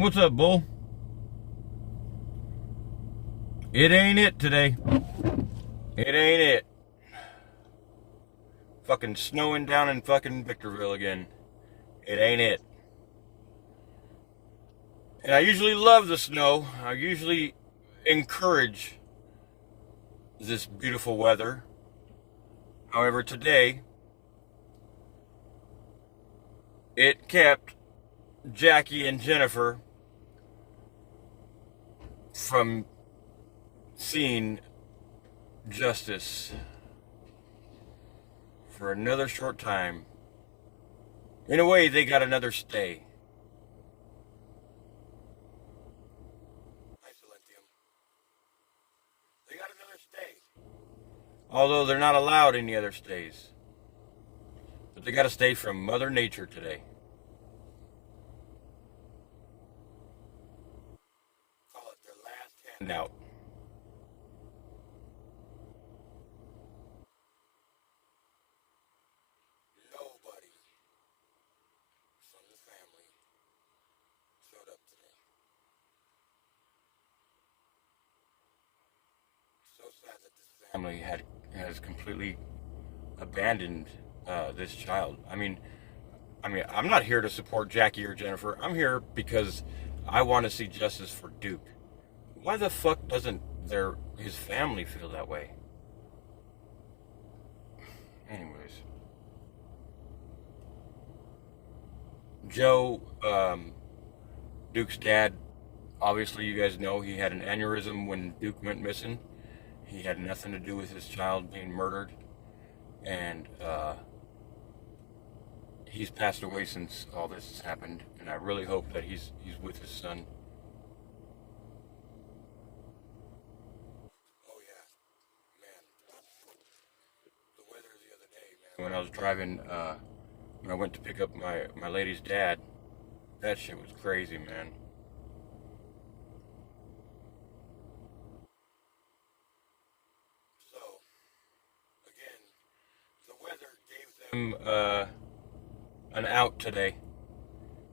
What's up, Bull? It ain't it today. It ain't it. Fucking snowing down in fucking Victorville again. It ain't it. And I usually love the snow. I usually encourage this beautiful weather. However, today, it kept Jackee and Jennifer from seeing justice for another short time. In a way, they got another stay. Isolentium. They got another stay. Although they're not allowed any other stays. But they got a stay from Mother Nature today. Call it their last handout. Nobody from the family showed up today. So sad that this family has completely abandoned this child. I'm not here to support Jackee or Jennifer. I'm here because I want to see justice for Duke. Why the fuck doesn't his family feel that way? Anyways, Joe, Duke's dad, obviously you guys know he had an aneurysm when Duke went missing. He had nothing to do with his child being murdered, and he's passed away since all this has happened. And I really hope that he's with his son. Oh yeah, man. The weather the other day, man. When I was driving, when I went to pick up my lady's dad, that shit was crazy, man. So, again, the weather gave them an out today.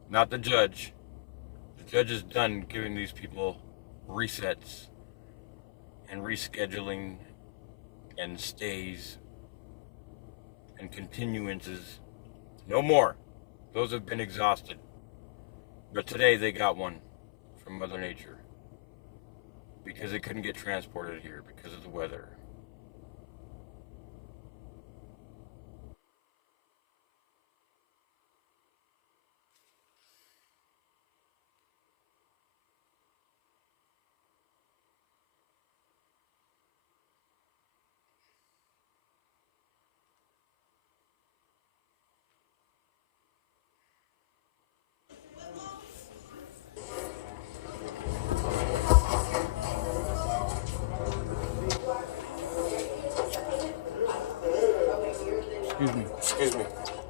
Not the judge. The judge is done giving these people resets and rescheduling and stays and continuances. No more. Those have been exhausted. But today they got one from Mother Nature because it couldn't get transported here because of the weather. Excuse me. Excuse me.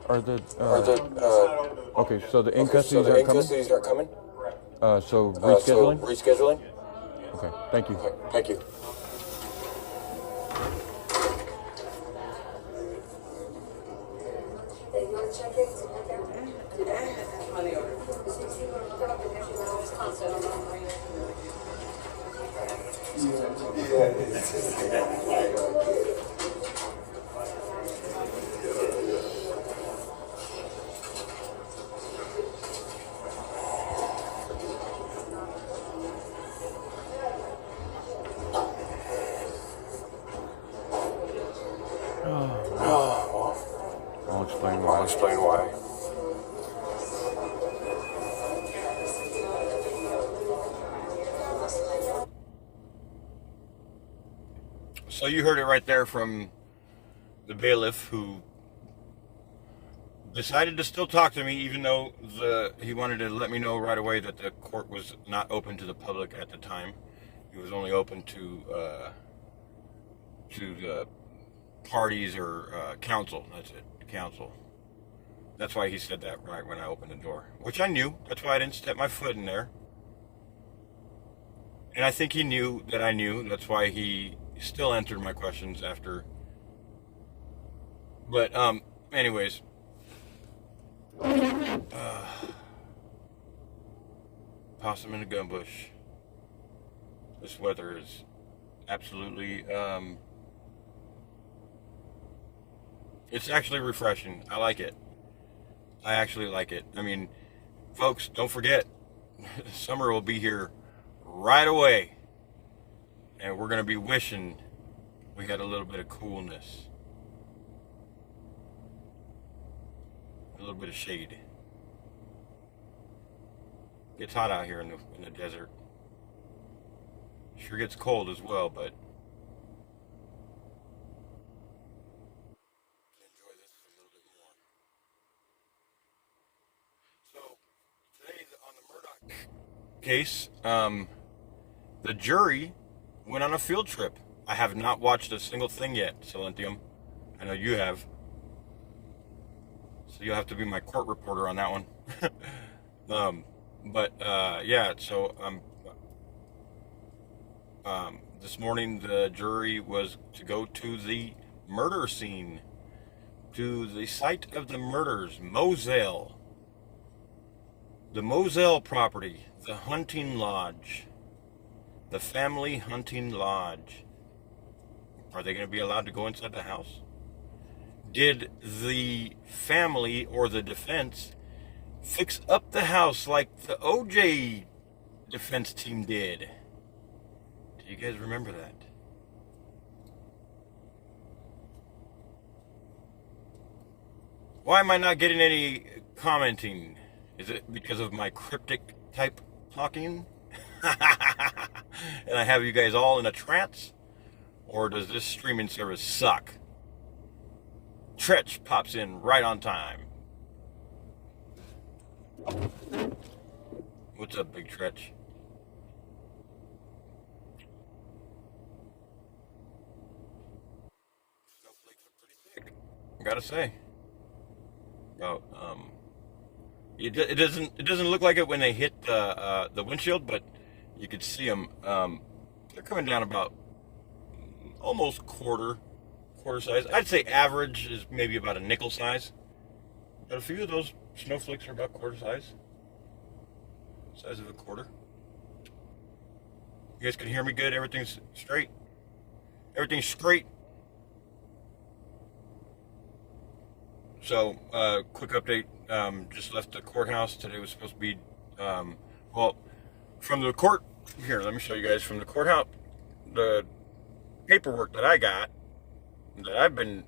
Are the Are the okay? So the in so custodies the are in coming. custodies are coming? So So rescheduling. rescheduling? Okay. Thank you. Okay, thank you. I'll explain I'll why. explain why. So you heard it right there from the bailiff who decided to still talk to me even though he wanted to let me know right away that the court was not open to the public at the time. It was only open to the parties or counsel. That's it, counsel. That's why he said that right when I opened the door, which I knew. That's why I didn't step my foot in there. And I think he knew that I knew. That's why he still answered my questions after. But anyways, Possum in a gun bush. This weather is absolutely, it's actually refreshing. I like it. I actually like it. I mean, folks, don't forget, summer will be here right away. And we're going to be wishing we had a little bit of coolness, a little bit of shade. It's hot out here in the desert. Sure gets cold as well, but enjoy this a little bit more. So today on the Murdoch case, the jury went on a field trip. I have not watched a single thing yet, Silentium. I know you have. So you'll have to be my court reporter on that one. Yeah, so this morning the jury was to go to the murder scene, to the site of the murders, Moselle. The Moselle property, the hunting lodge, the family hunting lodge. Are they going to be allowed to go inside the house? Did the family or the defense fix up the house like the OJ defense team did? Do you guys remember that? Why am I not getting any commenting? Is it because of my cryptic type talking? And I have you guys all in a trance? Or does this streaming service suck? Tretch pops in right on time. What's up, Big Tretch? Snowflakes are pretty thick, I gotta say. Oh, it doesn't look like it when they hit the windshield, but you could see them. They're coming down about almost quarter size. I'd say average is maybe about a nickel size. But a few of those snowflakes are about quarter size of a quarter. You guys can hear me good? Everything's straight? Everything's straight? So, quick update. Just left the courthouse. Today was supposed to be, well, from the court. Here, let me show you guys from the courthouse. The paperwork that I got, that I've been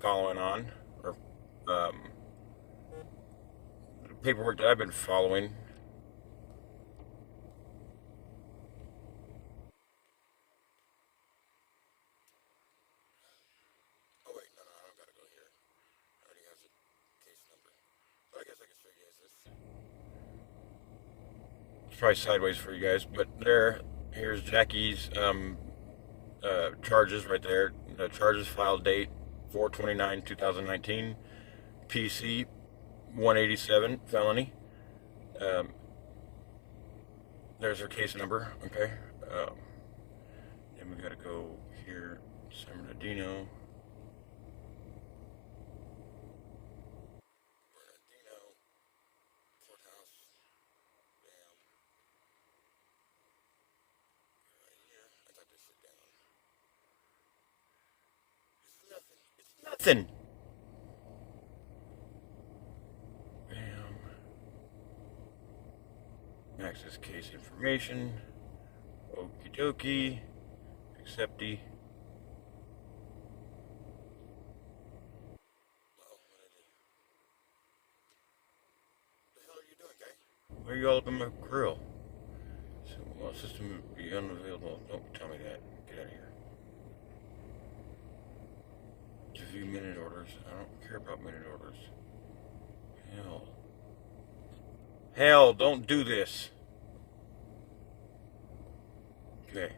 following on, or the paperwork that I've been following. Oh wait, no, I don't gotta go here. I already have the case number. But I guess I can show you guys this. It's probably sideways for you guys, but here's Jackee's charges right there. The charges filed date 4/29/2019. PC 187 felony. Um, there's her case number. Okay. Then we gotta go here, San Bernardino. Courthouse. Bam. Right here. I got this shit down. It's nothing. It's nothing. Bam. Access case information. Okie dokie. Accepty. What the hell are you doing, guy? Why are you all up in my grill? So, well, system be unavailable. Don't tell me that. Get out of here. To view minute orders. I don't care about minute orders. Hell. Hell, don't do this. Okay.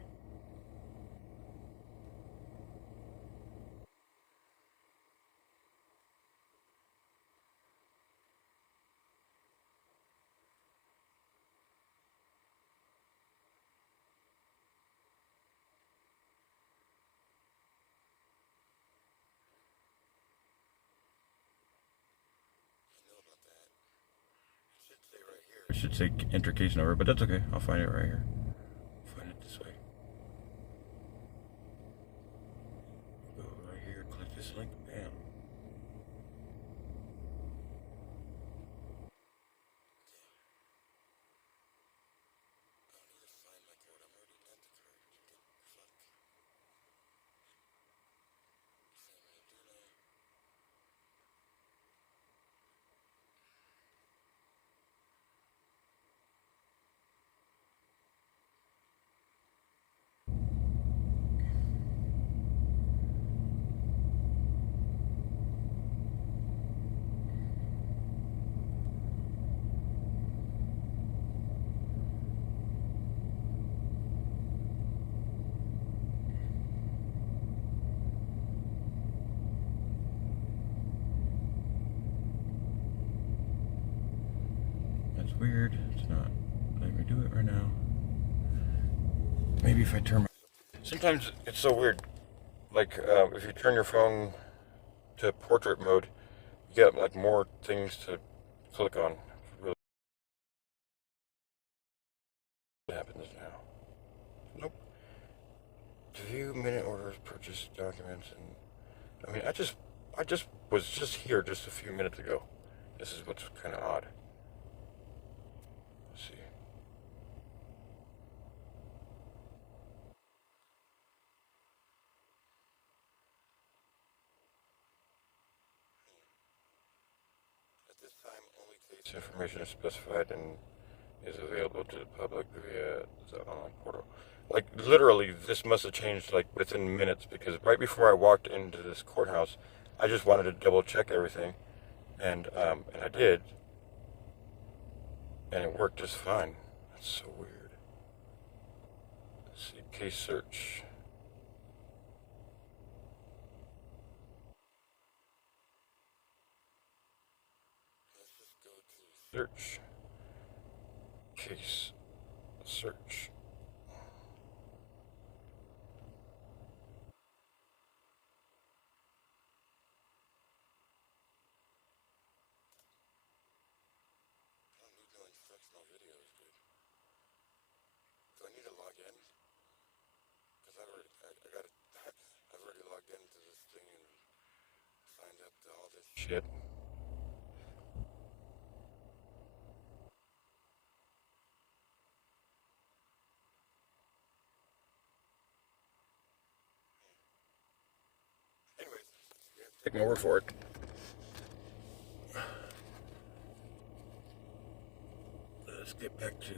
It should say enter case number, but that's okay. I'll find it right here. Find it this way. Go right here, click this link, bam. That's weird. It's not letting me do it right now. Maybe if I turn my... Sometimes it's so weird. Like, if you turn your phone to portrait mode, you get, like, more things to click on. Really happens now. Nope. To view minute orders, purchase documents, and... I mean, I just was just here just a few minutes ago. This is what's kind of odd. Let's see. At this time, only case information is specified and is available to the public via the online portal. Like, literally, this must have changed, like, within minutes, because right before I walked into this courthouse, I just wanted to double check everything, and I did, and it worked just fine. That's so weird. Let's see, case search. Let's just go to search. Case search. No instructional videos, dude. Do I need to log in? Because I've already logged into this thing and signed up to all this shit. Anyways, take my word for it. Let's get back to...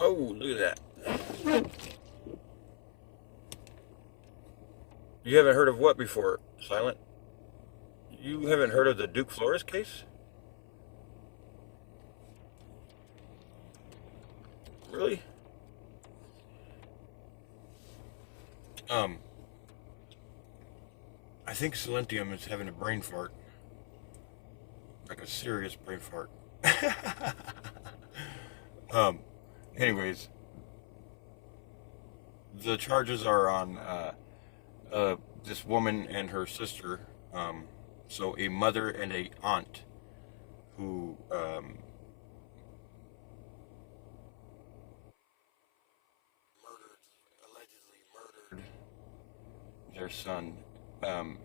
Oh, look at that. You haven't heard of what before, Silent? You haven't heard of the Duke Flores case? Really? I think Silentium is having a brain fart. Like a serious brain fart. um, anyways, the charges are on this woman and her sister. So a mother and a aunt who allegedly murdered their son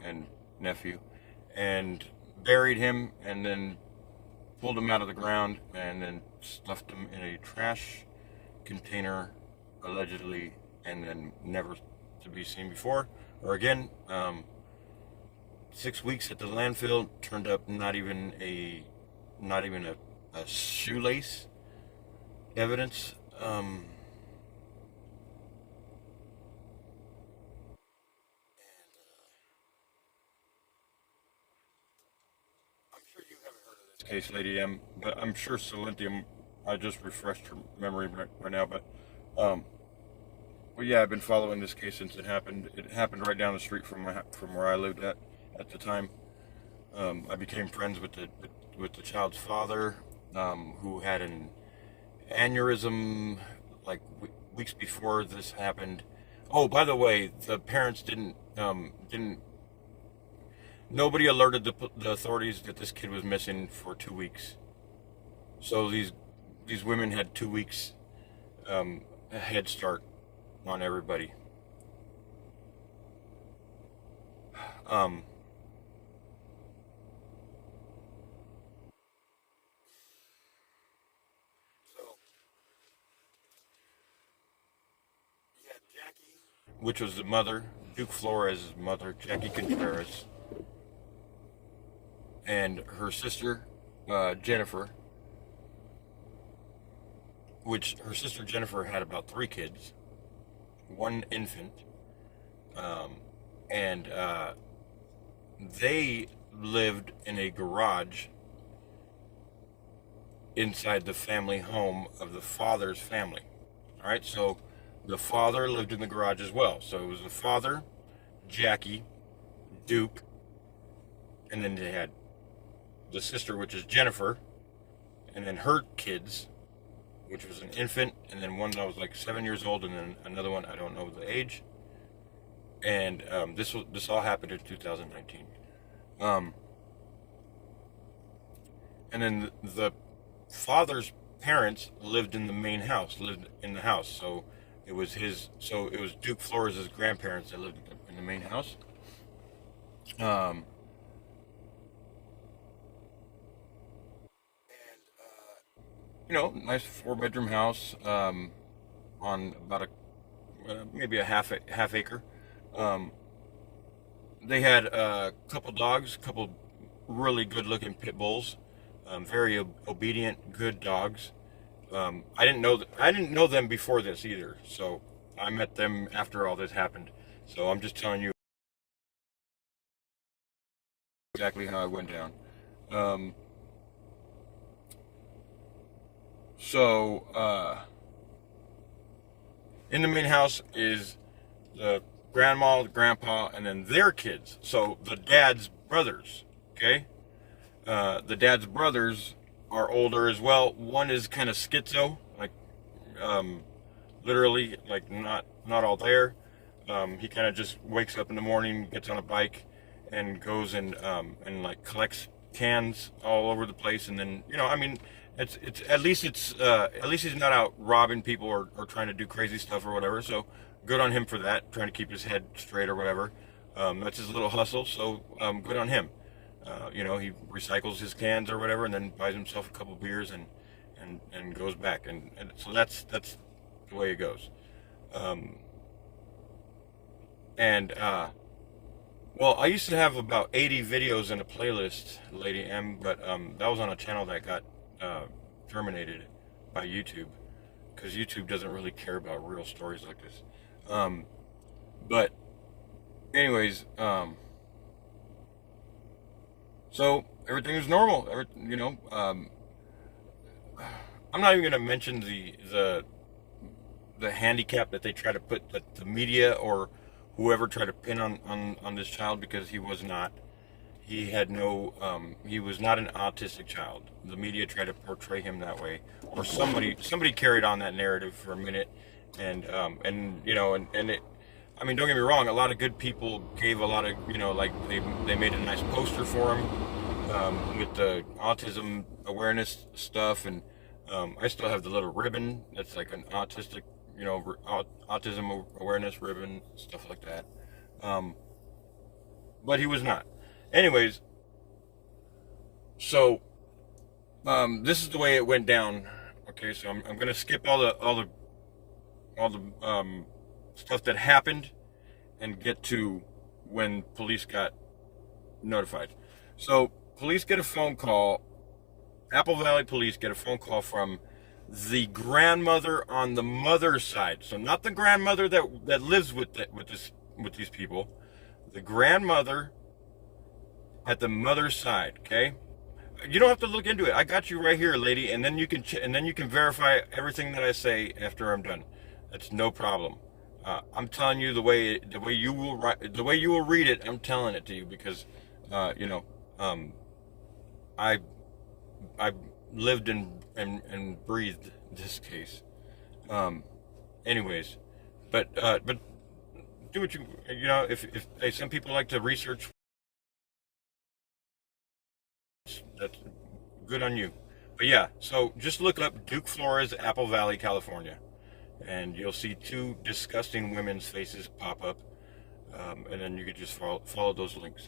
and nephew, and buried him, and then pulled him out of the ground, and then stuffed him in a trash container, allegedly, and then never to be seen before or again. 6 weeks at the landfill, turned up not even a shoelace evidence. Case, Lady M, but I'm sure Silentium, I just refreshed her memory right now, but well, yeah, I've been following this case since it happened. It happened right down the street from where I lived at the time. I became friends with the child's father, who had an aneurysm like weeks before this happened. Oh, by the way, the parents didn't Nobody alerted the authorities that this kid was missing for 2 weeks. So these women had 2 weeks a head start on everybody. Um, so you had Jackee, which was the mother, Duke Flores' mother, Jackee Contreras, and her sister, Jennifer, which her sister Jennifer had about 3 kids, one infant, um, and they lived in a garage inside the family home of the father's family. All right, so the father lived in the garage as well. So it was the father, Jackee, Duke, and then they had the sister, which is Jennifer, and then her kids, which was an infant, and then one that was like 7 years old, and then another one I don't know the age. And this all happened in 2019. And then the father's parents lived in the main house, lived in the house. So it was Duke Flores' grandparents that lived in the main house. Um, nice 4-bedroom house on about maybe a half acre. They had a couple dogs, couple really good looking pit bulls, very obedient, good dogs. I didn't know them before this either, so I met them after all this happened. So I'm just telling you exactly how it went down. Um, so in the main house is the grandma, the grandpa, and then their kids. So the dad's brothers. Okay, the dad's brothers are older as well. One is kind of schizo, like literally, like not all there. He kind of just wakes up in the morning, gets on a bike, and goes and like collects cans all over the place. And then I mean, it's at least he's not out robbing people or trying to do crazy stuff or whatever. So good on him for that, trying to keep his head straight or whatever. That's his little hustle. So good on him. He recycles his cans or whatever, and then buys himself a couple beers and goes back. And so that's the way it goes. And well, I used to have about 80 videos in a playlist, Lady M, but that was on a channel that got terminated by YouTube, because YouTube doesn't really care about real stories like this. But anyways, so everything was normal. I'm not even gonna mention the handicap that they try to put that the media or whoever tried to pin on this child, because he was not. He had no. He was not an autistic child. The media tried to portray him that way, or somebody carried on that narrative for a minute, and it. I mean, don't get me wrong. A lot of good people gave a lot of like they made a nice poster for him with the autism awareness stuff, and I still have the little ribbon that's like an autistic, autism awareness ribbon, stuff like that. But he was not. Anyways, so this is the way it went down. Okay, so I'm gonna skip all the stuff that happened and get to when police got notified. So police get a phone call. Apple Valley police get a phone call from the grandmother on the mother's side. So not the grandmother that lives with these people. The grandmother at the mother's side. Okay, you don't have to look into it. I got you right here, lady, and then you can verify everything that I say after I'm done. That's no problem. I'm telling you the way you will read it. I'm telling it to you because I lived and breathed this case. Anyways, but do what if some people like to research good on you. But yeah, so just look up Duke Flores, Apple Valley, California, and you'll see two disgusting women's faces pop up, and then you could just follow those links.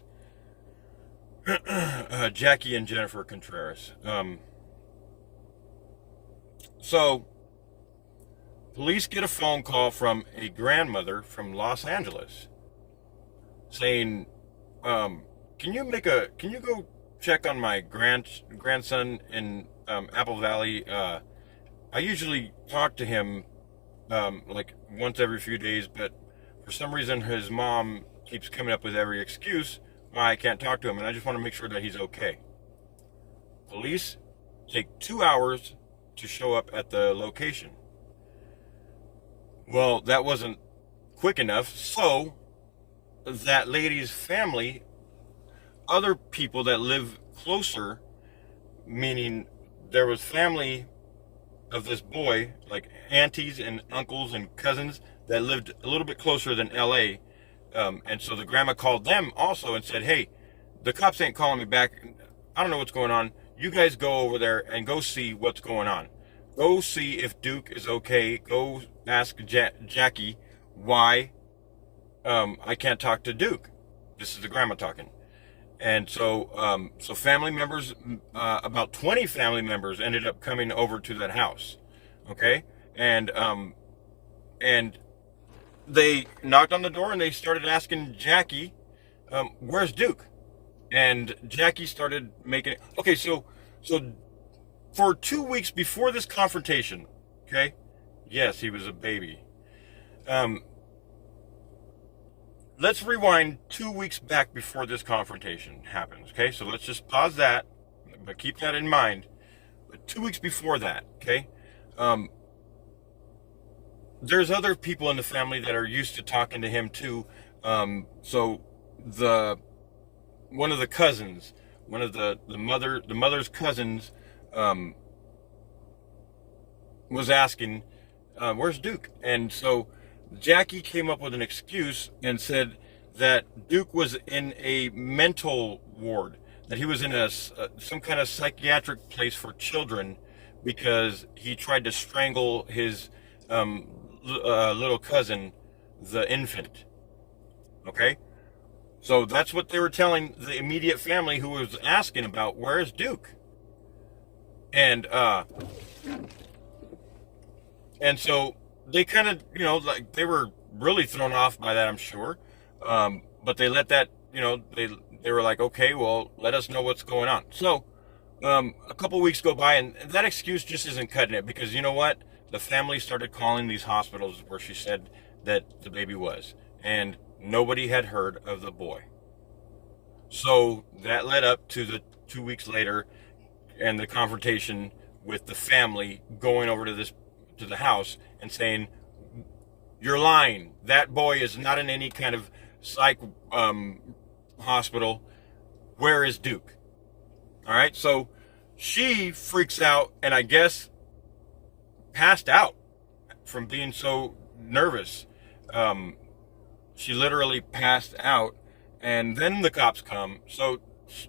Jackee and Jennifer Contreras. So, police get a phone call from a grandmother from Los Angeles saying, can you go check on my grandson in Apple Valley? I usually talk to him like once every few days, but for some reason his mom keeps coming up with every excuse why I can't talk to him, and I just want to make sure that he's okay. Police take 2 hours to show up at the location. Well, that wasn't quick enough, so that lady's family, other people that live closer, meaning there was family of this boy, like aunties and uncles and cousins that lived a little bit closer than LA. And so the grandma called them also and said, hey, the cops ain't calling me back. I don't know what's going on. You guys go over there and go see what's going on. Go see if Duke is okay. Go ask Jackee why I can't talk to Duke. This is the grandma talking. And so family members, about 20 family members ended up coming over to that house. Okay. And they knocked on the door and they started asking Jackee, where's Duke? And Jackee started making it. Okay. So for 2 weeks before this confrontation, okay. Yes, he was a baby. Let's rewind 2 weeks back before this confrontation happens, okay? So let's just pause that, but keep that in mind. But 2 weeks before that, okay? There's other people in the family that are used to talking to him too. So one of the cousins, one of the mother's cousins, was asking, where's Duke? And so Jackee came up with an excuse and said that Duke was in a mental ward, that he was in some kind of psychiatric place for children because he tried to strangle his little cousin, the infant. Okay? So that's what they were telling the immediate family who was asking about, where is Duke? And so they kind of, like they were really thrown off by that, I'm sure. But they let that, they were like, okay, well, let us know what's going on. So a couple weeks go by and that excuse just isn't cutting it because you know what? The family started calling these hospitals where she said that the baby was, and nobody had heard of the boy. So that led up to the 2 weeks later and the confrontation with the family going over to the house and saying, you're lying. That boy is not in any kind of psych hospital. Where is Duke? All right. So she freaks out and I guess passed out from being so nervous. She literally passed out and then the cops come. So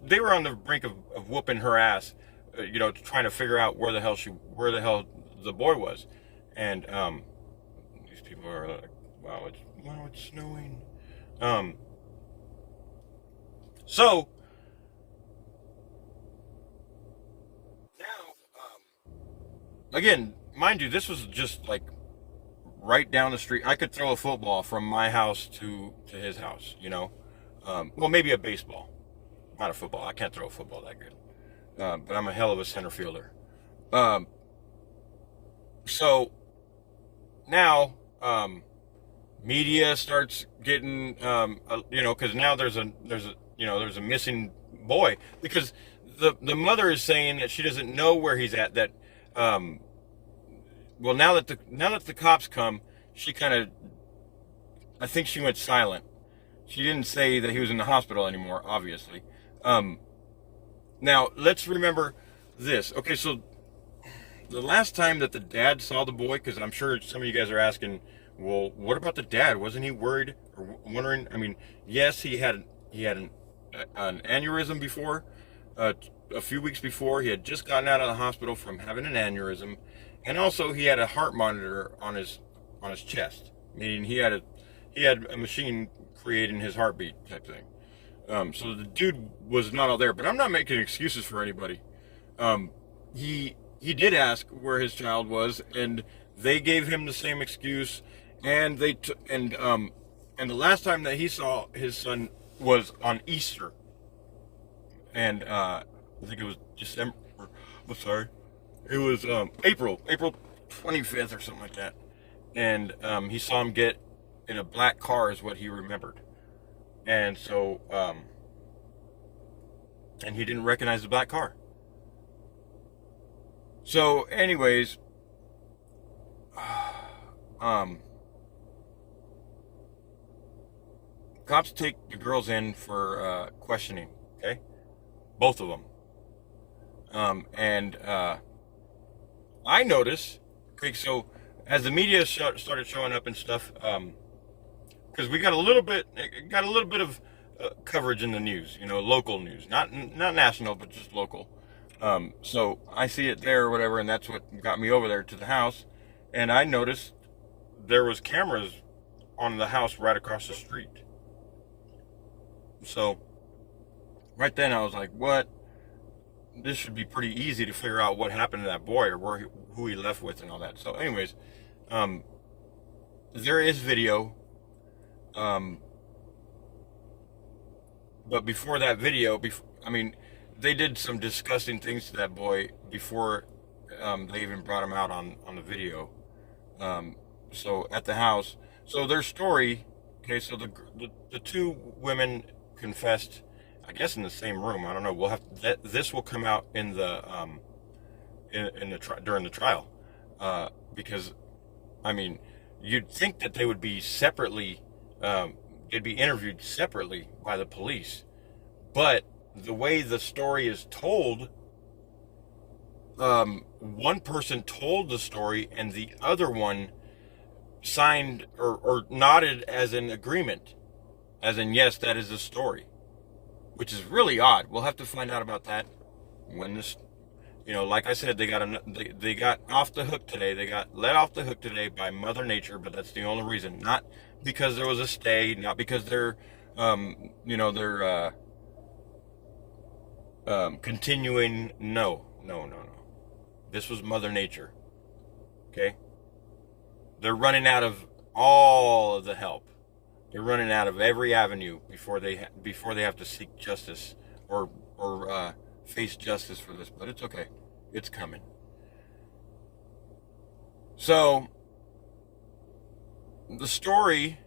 they were on the brink of whooping her ass, trying to figure out where the hell the boy was. And these people are like, wow, it's snowing. So now, again, mind you, this was just like right down the street. I could throw a football from my house to his house, well, maybe a baseball, not a football. I can't throw a football that good, but I'm a hell of a center fielder. So now media starts getting because now there's a missing boy because the mother is saying that she doesn't know where he's at. That well, now that the cops come, she kind of, I think she went silent. She didn't say that he was in the hospital anymore, obviously. Now let's remember this. Okay, so the last time that the dad saw the boy, because I'm sure some of you guys are asking, well, what about the dad? Wasn't he worried or wondering? I mean, yes, he had an aneurysm before, a few weeks before, he had just gotten out of the hospital from having an aneurysm, and also he had a heart monitor on his chest, meaning he had a machine creating his heartbeat type thing. So the dude was not all there, but I'm not making excuses for anybody. He did ask where his child was, and they gave him the same excuse, and and the last time that he saw his son was on Easter, and I think it was December. I'm sorry, it was April 25th or something like that, and he saw him get in a black car is what he remembered, and so and he didn't recognize the black car. So, anyways, cops take the girls in for questioning. Okay, both of them. And I notice. Okay, so as the media started showing up and stuff, because we got a little bit of coverage in the news. You know, local news, not national, but just local. So I see it there or whatever, and that's what got me over there to the house. And I noticed there was cameras on the house right across the street. So right then I was like, what? This should be pretty easy to figure out what happened to that boy or who he left with and all that. So anyways, there is video. But before that video, they did some disgusting things to that boy before they even brought him out on the video. So at the house, so their story, okay, so the two women confessed, I guess in the same room. I don't know. We'll have this will come out in the during the trial, because you'd think that they would be separately, they'd be interviewed separately by the police, but the way the story is told, one person told the story and the other one signed or nodded as an agreement, as in, yes, that is the story, which is really odd. We'll have to find out about that when this, like I said, they got off the hook today. They got let off the hook today by Mother Nature, but that's the only reason. Not because there was a stay, not because they're continuing. No. This was Mother Nature. Okay? They're running out of all of the help. They're running out of every avenue before they have to seek justice or face justice for this. But it's okay. It's coming. So the story,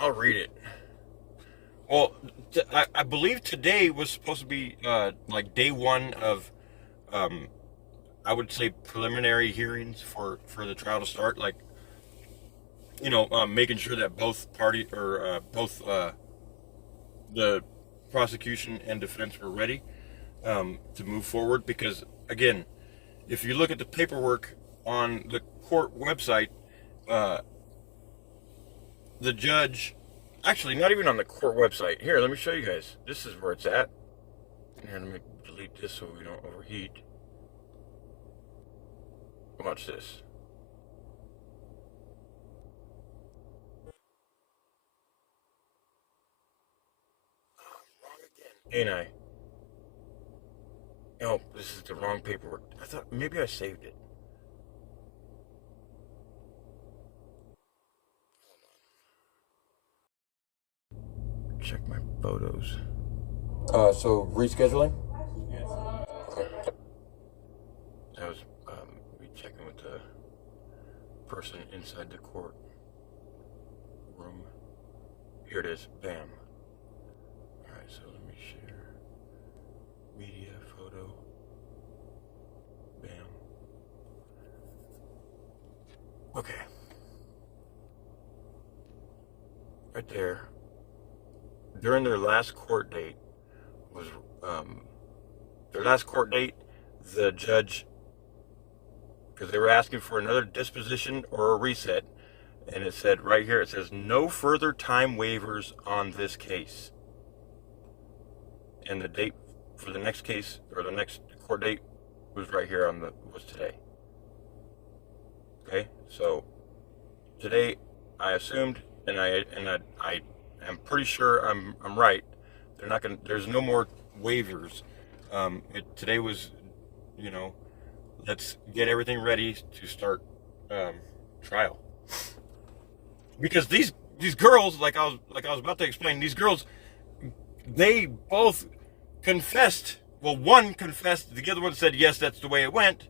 I'll read it. Well, I believe today was supposed to be like day one of, I would say, preliminary hearings for the trial to start. Like, making sure that both parties or both the prosecution and defense were ready to move forward. Because again, if you look at the paperwork on the court website, the judge. Actually, not even on the court website. Here, let me show you guys. This is where it's at. Here, let me delete this so we don't overheat. Watch this. Wrong again. Ain't I? Oh, this is the wrong paperwork. I thought maybe I saved it. Check my photos. So rescheduling? Yes. Okay. I was checking with the person inside the court room. Here it is. Bam. Alright, so let me share. Media, photo. Bam. Okay. Right there. During their last court date was the judge, because they were asking for another disposition or a reset, and it said right here, it says no further time waivers on this case. and the date for the next case, or the next court date, was right here was today. Okay, so today I assumed, and I am pretty sure I'm right. They're not gonna. There's no more waivers. Today was, let's get everything ready to start trial. Because these girls, like I was about to explain, these girls, they both confessed. Well, one confessed, the other one said yes, that's the way it went.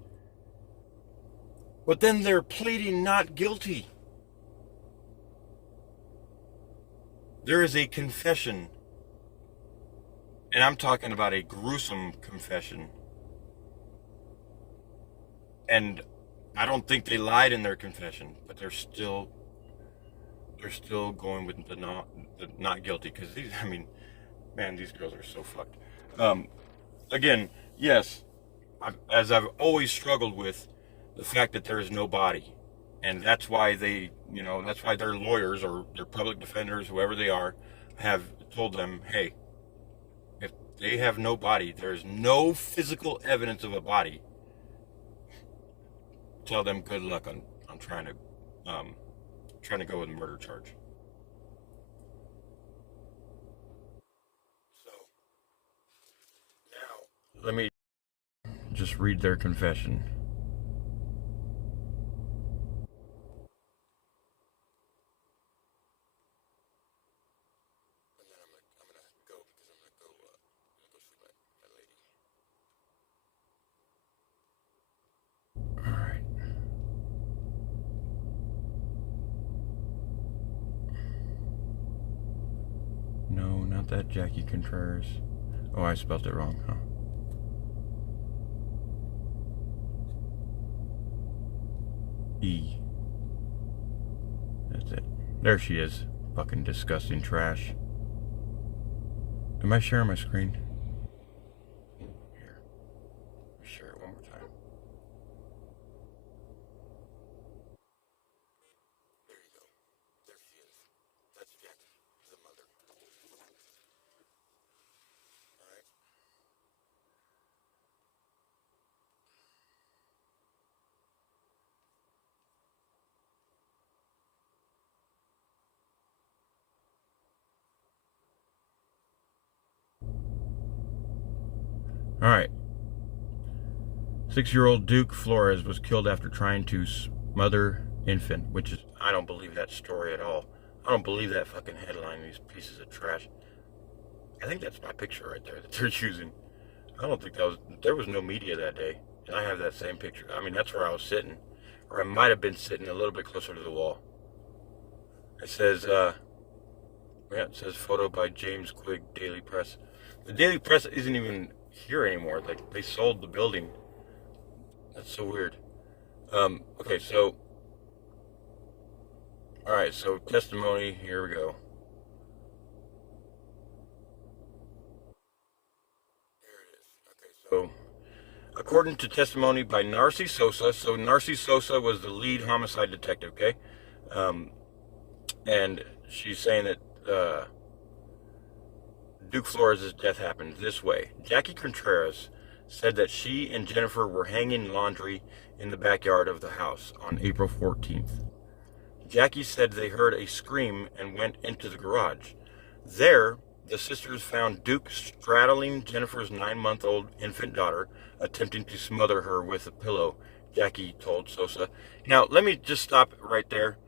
But then they're pleading not guilty. There is a confession, and I'm talking about a gruesome confession. And I don't think they lied in their confession, but they're still going with the not guilty, because these girls are so fucked. Again, yes, as I've always struggled with the fact that there is no body, and that's why that's why their lawyers or their public defenders, whoever they are, have told them, hey, if they have no body, there is no physical evidence of a body, tell them good luck on trying to go with a murder charge. So now let me just read their confession. And then I'm gonna go, because I'm gonna go see my lady. All right. No, not that Jackee Contreras. Oh, I spelled it wrong, huh? E. That's it. There she is. Fucking disgusting trash. Am I sharing my screen? Here. Let me share it one more time. There you go. There she is. That's Jackee, the mother. Alright. Alright. 6-year-old Duke Flores was killed after trying to smother infant, which is, I don't believe that story at all. I don't believe that fucking headline, these pieces of trash. I think that's my picture right there that they're using. I don't think there was no media that day. And I have that same picture. That's where I was sitting. Or I might have been sitting a little bit closer to the wall. It says, it says photo by James Quigg, Daily Press. The Daily Press isn't even here anymore. Like, they sold the building. That's so weird. Okay, so, alright, so testimony, here we go. Here it is. Okay, so, according to testimony by Narcy Sosa, so Narcy Sosa was the lead homicide detective, okay? And she's saying that, Duke Flores' death happened this way. Jackee Contreras said that she and Jennifer were hanging laundry in the backyard of the house on April 14th. Jackee said they heard a scream and went into the garage. There, the sisters found Duke straddling Jennifer's 9-month-old infant daughter, attempting to smother her with a pillow, Jackee told Sosa. Now, let me just stop right there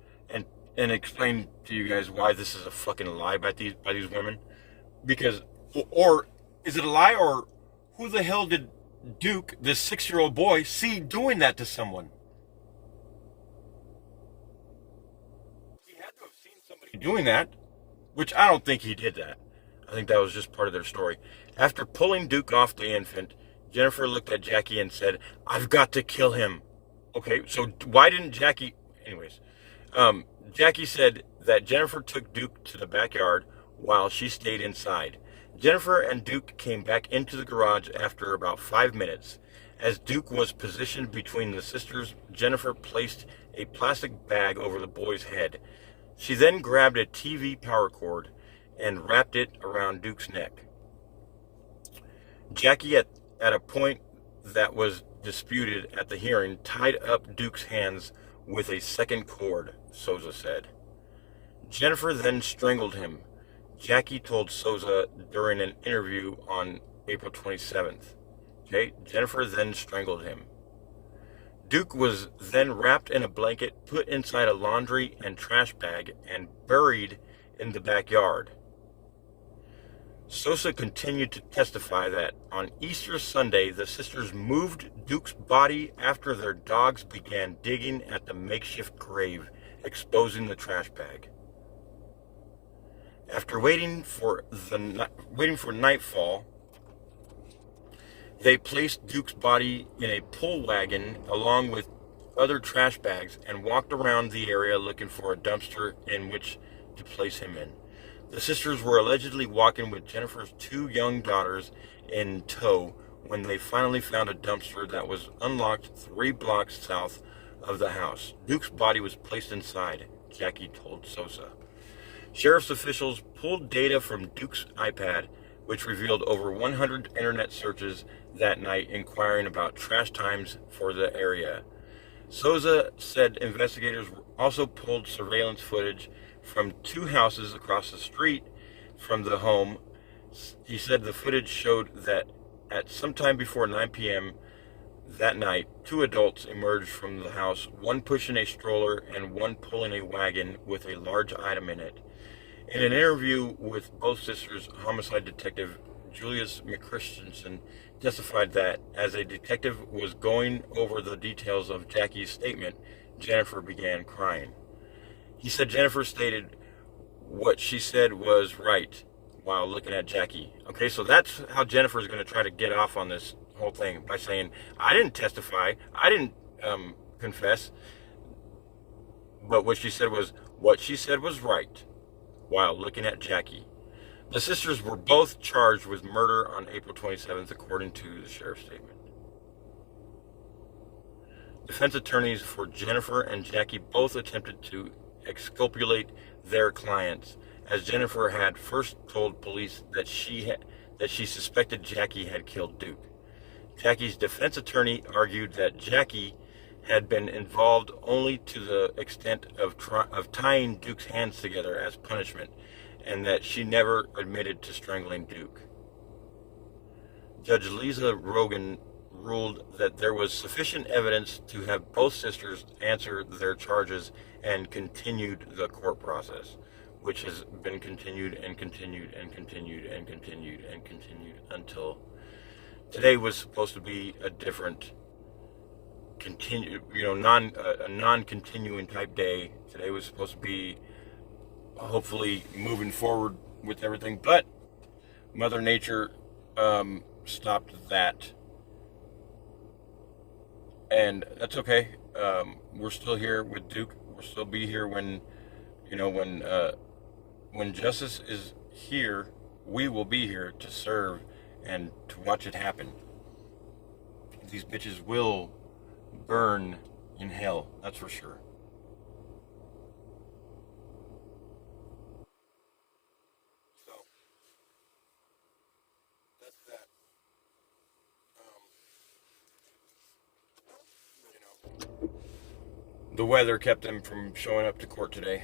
and explain to you guys why this is a fucking lie by these women. Because, or is it a lie, or who the hell did Duke, this 6-year-old boy, see doing that to someone? He had to have seen somebody doing that, which I don't think he did that. I think that was just part of their story. After pulling Duke off the infant, Jennifer looked at Jackee and said, "I've got to kill him." Okay, so why didn't Jackee... Anyways, Jackee said that Jennifer took Duke to the backyard while she stayed inside. Jennifer and Duke came back into the garage after about 5 minutes. As Duke was positioned between the sisters, Jennifer placed a plastic bag over the boy's head. She then grabbed a TV power cord and wrapped it around Duke's neck. Jackee, at a point that was disputed at the hearing, tied up Duke's hands with a second cord, Souza said. Jennifer then strangled him, Jackee told Souza during an interview on April 27th. Okay, Jennifer then strangled him. Duke was then wrapped in a blanket, put inside a laundry and trash bag, and buried in the backyard. Souza continued to testify that on Easter Sunday, the sisters moved Duke's body after their dogs began digging at the makeshift grave, exposing the trash bag. After waiting for nightfall, they placed Duke's body in a pull wagon along with other trash bags and walked around the area looking for a dumpster in which to place him in. The sisters were allegedly walking with Jennifer's 2 young daughters in tow when they finally found a dumpster that was unlocked 3 blocks south of the house. Duke's body was placed inside, Jackee told Souza. Sheriff's officials pulled data from Duke's iPad, which revealed over 100 internet searches that night inquiring about trash times for the area. Souza said investigators also pulled surveillance footage from 2 houses across the street from the home. He said the footage showed that at some time before 9 p.m. that night, 2 adults emerged from the house, one pushing a stroller and one pulling a wagon with a large item in it. In an interview with both sisters, homicide detective Julius McChristensen testified that as a detective was going over the details of Jackee's statement, Jennifer began crying. He said Jennifer stated what she said was right while looking at Jackee. Okay, so that's how Jennifer is going to try to get off on this whole thing, by saying, I didn't testify, I didn't confess, but what she said was right while looking at Jackee. The sisters were both charged with murder on April 27th, according to the sheriff's statement. Defense attorneys for Jennifer and Jackee both attempted to exculpate their clients, as Jennifer had first told police that she suspected Jackee had killed Duke. Jackee's defense attorney argued that Jackee had been involved only to the extent of tying Duke's hands together as punishment, and that she never admitted to strangling Duke. Judge Lisa Rogan ruled that there was sufficient evidence to have both sisters answer their charges and continued the court process, which has been continued and continued and continued and continued and continued until today was supposed to be a different non-continuing type day. Today was supposed to be hopefully moving forward with everything, but Mother Nature stopped that, and that's okay. We're still here with Duke. We'll still be here when justice is here. We will be here to serve and to watch it happen. These bitches will burn in hell, that's for sure. So that's that. The weather kept them from showing up to court today.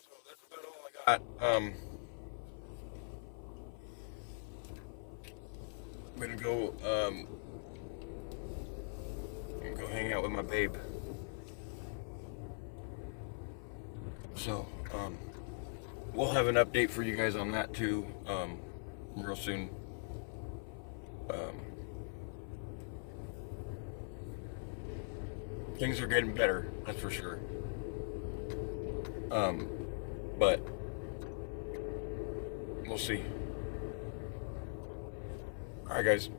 So that's about all I got. I'm gonna go hang out with my babe. So we'll have an update for you guys on that too, real soon. Things are getting better, that's for sure. But we'll see. Alright guys.